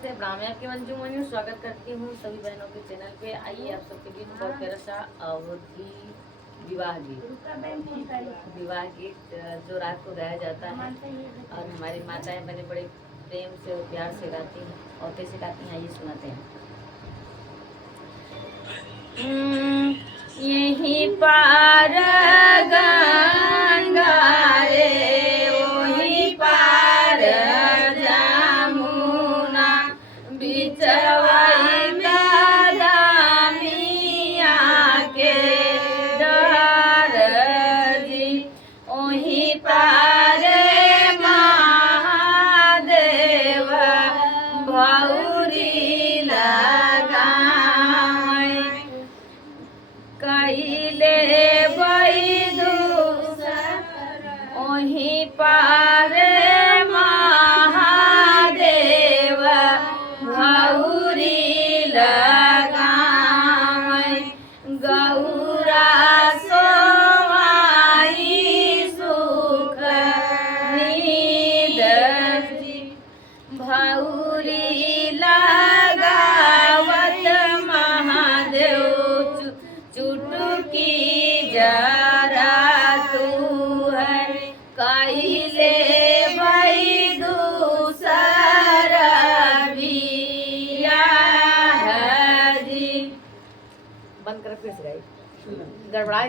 नमस्ते, ब्राह्मण आपके मंजू मनु स्वागत करती हूँ सभी बहनों के चैनल पे। आइए आप सबके बीच बहुत प्यारा सा अवधि विवाह गीत जो रात को गाया जाता है और हमारी माताएं बड़े बड़े प्रेम से और प्यार से गाती हैं। और कैसे गाती हैं आइए सुनाते हैं। यहीं पार गंगा रे वहीं पार जमुना बिचवाई मिया के डर जी वहीं पार महादेव भौरी लगाए कहिले वहीं पार महादेव भौरी लगाए गौरा सोवाई सुख नींद भौरी लगावत महादेव चुटकी जरा तू है कहिले भाई दूसरा बियाह जी। बंद कर फिर से गाई गड़बड़ा